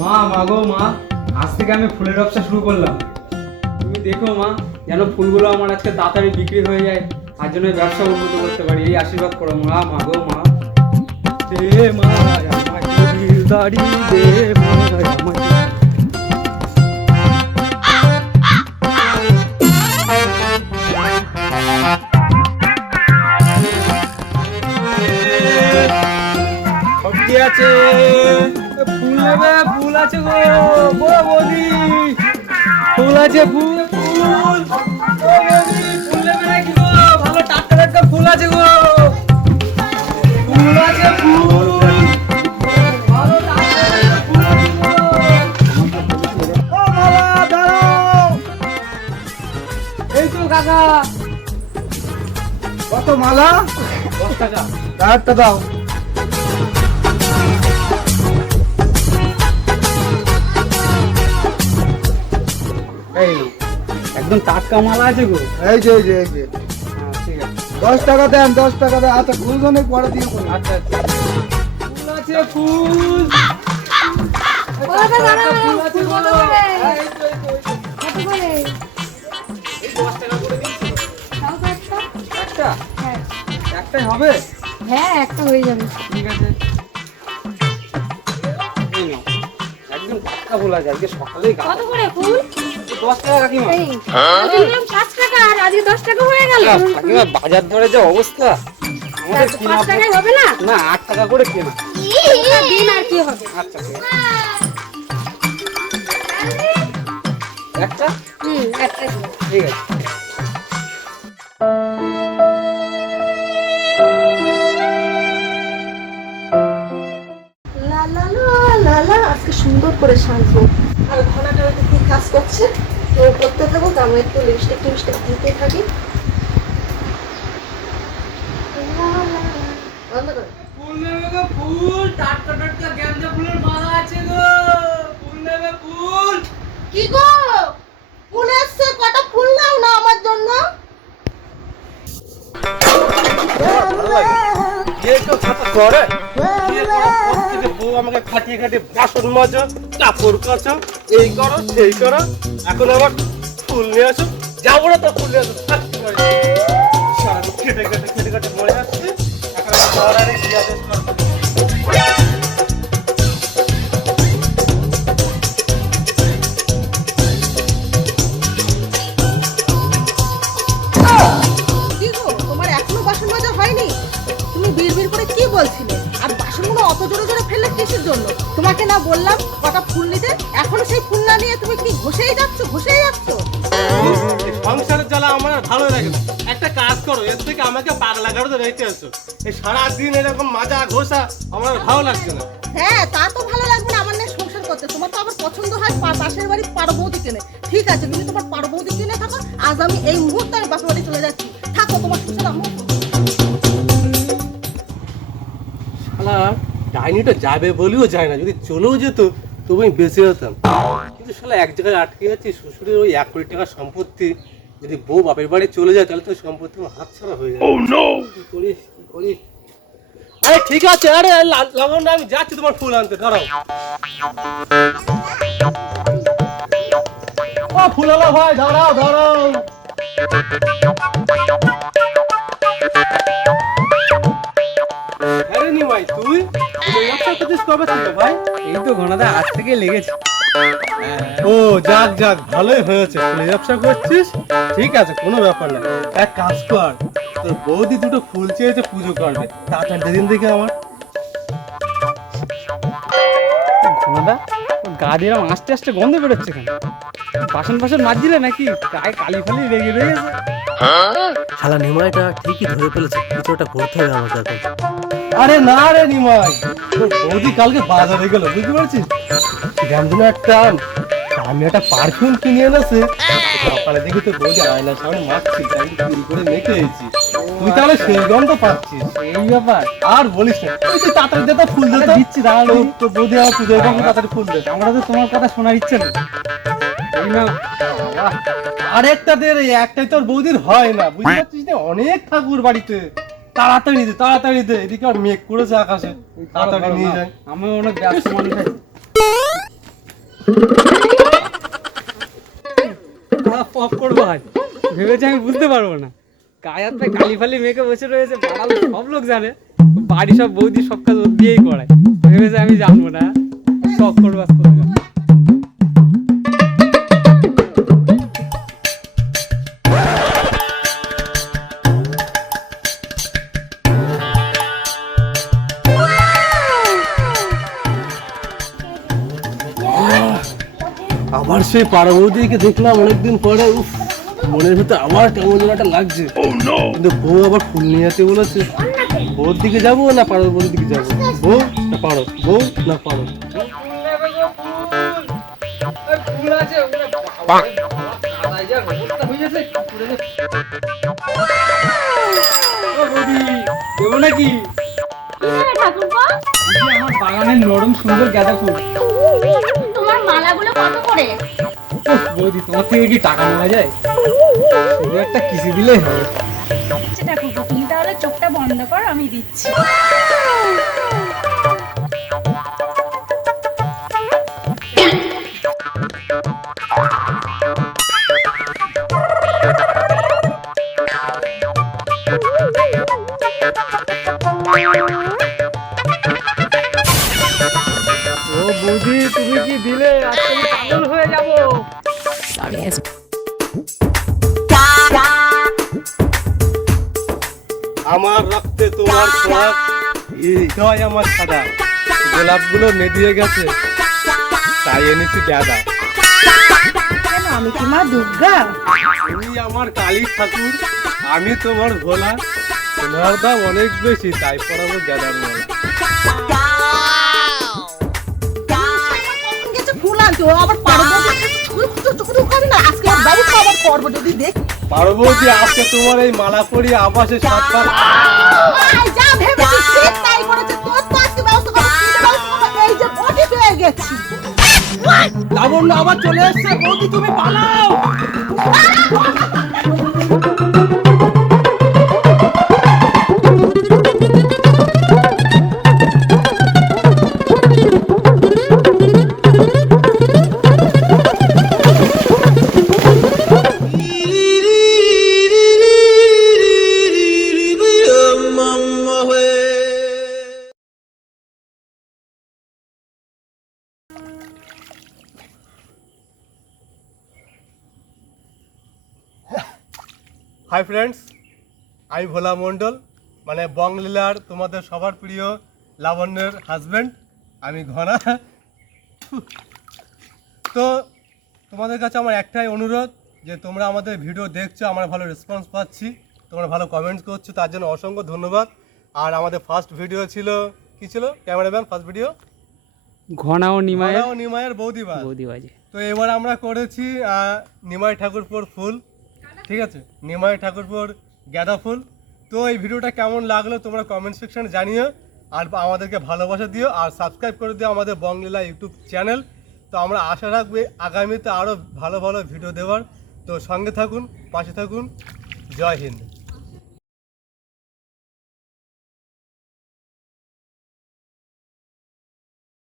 মা মাগো মা, আজ থেকে আমি ফুলের ব্যবসা শুরু করলাম। তুমি দেখো মা, যেন ফুলগুলো আমার আজকে তাড়াতাড়ি বিক্রি হয়ে যায়, আর জন্য ব্যবসা উন্নত করতে পারি। এই আশীর্বাদ করো মা মাগো মা। দে মা আমাকে দিলদারি দে মা আমাকে। সবজি আছে, ফুল নেবে? ফুল আছে গো বৌদি, ফুল আছে ফুল ফুল বৌদি, ফুল নেবে নাকি গো? ভালো টাটকা টাটকা ফুল আছে গো, ফুল আছে ফুল, ভালো টাটকা টাটকা ফুল আছে গো। ও মালা দাঁড়াও, এই তো কাকা। কত মালা? 10 টাকা। একটা দাও। এই একদম টাটকা মালা আছে গো। এই যে এই যে এই যে হ্যাঁ ঠিক আছে। 10 টাকা দেন, 10 টাকা দেন। আচ্ছা ফুলজনে পরে দিয়ে করুন। আচ্ছা আচ্ছা, ফুল আছে ফুল, ওটা দাঁড়াও, ফুল আছে ফুল গো। কত করে? এই তো, এই তো, এই তো। কত করে? এই 10 টাকা করে দিন। দাও তো একটা। একটা? হ্যাঁ একটাই হবে? হ্যাঁ, একটা হয়ে যাবে। ঠিক আছে। এই নাও, একদম টাটকা ফুল আছে, আজকে সকালেই গাছ। কত করে ফুল? 10 টাকা কাকিমা। এই আগে নিলাম 5 টাকা, আর আজকে 10 টাকা হয়ে গেল। কাকিমা বাজার দরে যে অবস্থা, আমাদের 5 টাকায় হবে না? না 8 টাকা করে কেনা। দিন আর কি হবে? আচ্ছা ঠিক আছে। একটা? একটা দিন। ঠিক আছে। লা লা লা লা লা, আজকে সুন্দর করে সাজবো। আর ঘনাটা ওই কি কাজ করছে, তো করতে থাকো, আমি একটু লিপস্টিক টিপস্টিক দিতে থাকি। লা লা লা। বন্ধ করো। ফুল নেবে গো ফুল, টাটকা টাটকা গেন্দা ফুলের মালা আছে গো, ফুল নেবে ফুল। কি গো, ফুল এসছে, কটা ফুল নাও না আমার জন্য। করে বউ আমাকে খাটিয়ে খাটিয়ে বাসন মাজো, কাপড় কাচো, এই করো সেই করো, এখন আবার ফুল নিয়ে আসো। যাবো না তো ফুল নিয়ে আসো, থাকতে পারি না। সারাদিন খেটে খেটে খেটে খেটে মরে যাচ্ছে, এখন আমার ঘর আরে কি আদেশ করবে। কি গো, তোমার এখনো বাসন মাজা হয়নি? তুমি বিড়বিড় করে কি বলছিলে? আর বাসনগুলো অত জোরে জোরে ফেললে কিসের জন্য? তোমাকে না বললাম কটা ফুল নিতে, এখনো সেই ফুল না নিয়ে তুমি কি ঘষেই যাচ্ছ ঘষেই যাচ্ছ? এই সংসারের জ্বালা আমার আর ভালো লাগে না। একটা কাজ করো, এর থেকে আমাকে পাগলা গাড়োতে রেখে আসো। এই সারাদিন এরকম মাজা ঘষা আমার আর ভালো লাগছে না। হ্যাঁ, তা তো ভালো লাগবে না আমার নিয়ে সংসার করতে। তোমার তো আবার পছন্দ হয় পাশের বাড়ির পাড়বৌদি কিনে। ঠিক আছে, তুমি তোমার পাড়বৌদি কিনে থাকো। আজ আমি এই মুহূর্তে আমি বাপের বাড়ি চলে যাচ্ছি। থাকো, তোমার সংসার আমি শালা ডাইনিটা যাবে বলেও যায় না, যদি চলেও যেত তবু আমি বেঁচে যেতাম। কিন্তু শালা এক জায়গায় আটকে যাচ্ছি, শ্বশুরের ওই 1 কোটি টাকার সম্পত্তি, যদি বউ বাপের বাড়ি চলে যায় তাহলে তো সম্পত্তি আমার হাতছাড়া হয়ে যাবে। কি করি কি করি? আরে ঠিক আছে, আরে লবণ আমি যাচ্ছি তোমার ফুল আনতে, দাঁড়াও। ও ফুলালো ভাই, দাঁড়াও দাঁড়াও। আরে নি ভাই, তুই ব্যবসা করছিস কবে থেকে ভাই? এই তো ঘনাদা, আজ থেকে লেগেছে। ও যাক যাক, ভালোই হয়েছে। ফুলের ব্যবসা করছিস, ঠিক আছে, কোনো ব্যাপার না। এক কাজ কর, তোর বৌদি দুটো ফুল চেয়েছে পুজো করবে, তাড়াতাড়ি দিন দেখে আমার। ঘনাদা, গা দিয়ে এরকম আস্তে আস্তে গন্ধ বেরোচ্ছে কেন? বাসন ফাসন মাজছিলে নাকি? গায়ে কালি ফালি লেগে রয়েছে। শালা নিমাইটা ঠিকই ধরে ফেলেছে, কিছুটা করতে হবে আমাকে এখন। আরে না রে নিমাই, তোর বৌদি কালকে বাজারে গেল, বুঝতে পারছিস? গান্ধীনাথ টান আমি একটা পারফিউম কিনে এনেছে সকালে দেখি তো বৌদি আয়নার সামনে মাখছি তাই চুরি করে মেখে এসেছি। তুই তাহলে সেই গন্ধ পাচ্ছিস? এই ব্যাপার। আর বলিস না, তুই তো তাড়াতাড়ি দে তো ফুল দে তো। দিচ্ছি তাহলে। তো বৌদি আমার পুজোর গন্ধ তাড়াতাড়ি ফুল দে। আমরা তো তোমার কথা শোনার ইচ্ছে নেই। এই না, আরেকটা দে রে, একটাই তোর বৌদির হয় না, বুঝতে পারছিস না? অনেক ঠাকুর বাড়িতে, তাড়াতাড়ি দে এদিকে আর মেঘ করেছে আকাশে, তাড়াতাড়ি নিয়ে যায়। আমি অনেক ব্যস্ত মানুষ আছি। পপ করবো ভাই, ভেবেছি আমি বুঝতে পারবো না। গায়ে হাত পায়ে কালি ফালি মেখে বসে রয়েছে, পাড়ার সব লোক জানে, বাড়ি সব বৌদি সব কাজ ওর দিয়েই করায়। ভেবেছে আমি জানবো না, শখ করবো আজ করবো। আবার সেই পাড়া বৌদিকে দেখলাম অনেকদিন পরে, উফ, মনের ভিতরে আবার কেমন যেন একটা লাগছে। কিন্তু বউ আবার ফুল নিয়ে যেতে বলেছে। বউর দিকে যাবো না পাড়ার বউর দিকে যাবো? বউ না পাড়ো, বউ না পাড়ো? ফুল আছে দেবো নাকি? ঠাকুরপো, আমার বাগানের নরম সুন্দর গাঁদা ফুল। তোমার মালাগুলো কত করে? উফ, বৌদি তোমার থেকে কি টাকা নেওয়া যায়? শুধু একটা কিসি দিলেই হবে। আচ্ছা ঠাকুরপো, তুমি তাহলে চোখটা বন্ধ করো, আমি দিচ্ছি। ও বৌদি, তুমি কি দিলে? আজকে আমি পাগল হয়ে যাবো। আমার রক্তে তোমার সোহাগ, হৃদয় আমার সাদা, গোলাপগুলো মেদিয়ে গেছে, তাই এনেছি গাঁদা। আমি কি মা দুর্গা? তুমি আমার কালী ঠাকুর, আমি তোমার ভোলা, তোমার দাম অনেক বেশি, তাই পড়াবো গাঁদার মালা। গেছে ফুল আনতে, ও আবার পারবো করি না। আজকে ওর ব্যবস্থা আবার করবো যদি দেখ। পারবো যে আজকে তোমার এই মালা পরিয়ে আবাসে সাতবার। আয় যা ভেবেছিস ঠিক তাই করেছে। তোর তো আজকে ব্যবস্থা করবো, কি ব্যবস্থা করবো? এই যে বডি পেয়ে গেছি। লাবণ্য আবার চলে এসছে, বৌদি তুমি পালাও। হাই ফ্রেন্ডস, আমি ভোলা মণ্ডল, মানে বংলীলার তোমাদের সবার প্রিয় লাবণ্যের হাজব্যান্ড, আমি ঘনা। তো তোমাদের কাছে আমার একটাই অনুরোধ যে তোমরা আমাদের ভিডিও দেখছো, আমরা ভালো রেসপন্স পাচ্ছি, তোমরা ভালো কমেন্টস করছো, তার জন্য অসংখ্য ধন্যবাদ। আর আমাদের ফার্স্ট ভিডিও ছিল, কি ছিল ক্যামেরাম্যান? ফার্স্ট ভিডিও ঘনা ও নিমায়ের নিমায়ের বৌদিবার। বাজে। তো এবার আমরা করেছি নিমাই ঠাকুরপুর ফুল, ঠিক আছে, নিমাই ঠাকুরপুর গাঁদা ফুল। তো এই ভিডিওটা কেমন লাগলো তোমরা কমেন্ট সেকশনে জানিও, আর আমাদেরকে ভালোবাসা দিও, আর সাবস্ক্রাইব করে দিও আমাদের বংলীলা ইউটিউব চ্যানেল। তো আমরা আশা রাখবো আগামীতে আরও ভালো ভালো ভিডিও দেওয়ার। তো সঙ্গে থাকুন, পাশে থাকুন। জয় হিন্দ।